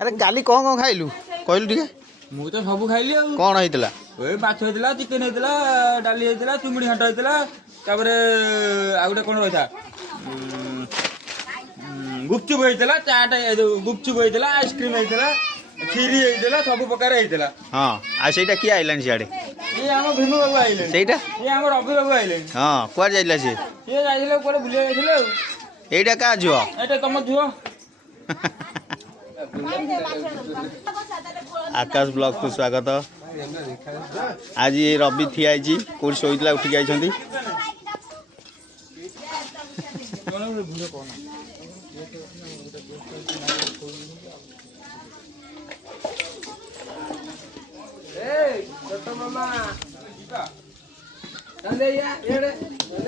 अरे काली कौन खाइलु कहलु ठीक मु तो सब खाइली कौन होइतला ओए माछ होइतला चिकेन होइतला डाली होइतला चुंगुडी घांट होइतला तापर आ गुटे कोन होइता गुपचुप होइतला चाट गुपचुप होइतला आइसक्रीम होइतला खीरी होइतला सब प्रकार होइतला हां आ सेटा की आइलान सियाडे ये हम भीमू बाबू आइले सेटा ये हम रवि बाबू आइले हां कुआर जाइला से ये जाइले कोले बुलिया जाइले एटा का जुओ एटा तम जुओ आकाश ब्लॉग को स्वागत। आज ये रवि थी आई कौन शोला उठिक आई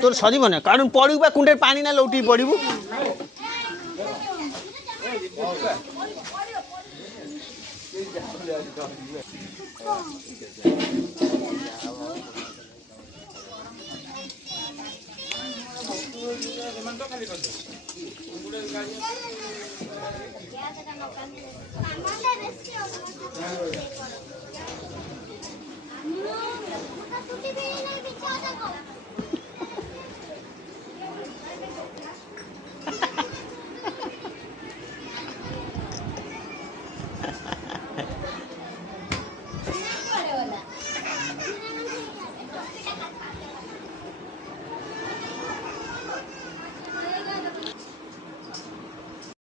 तोर सर कारण पड़ू कुंडे पानी ना लौटी पड़ू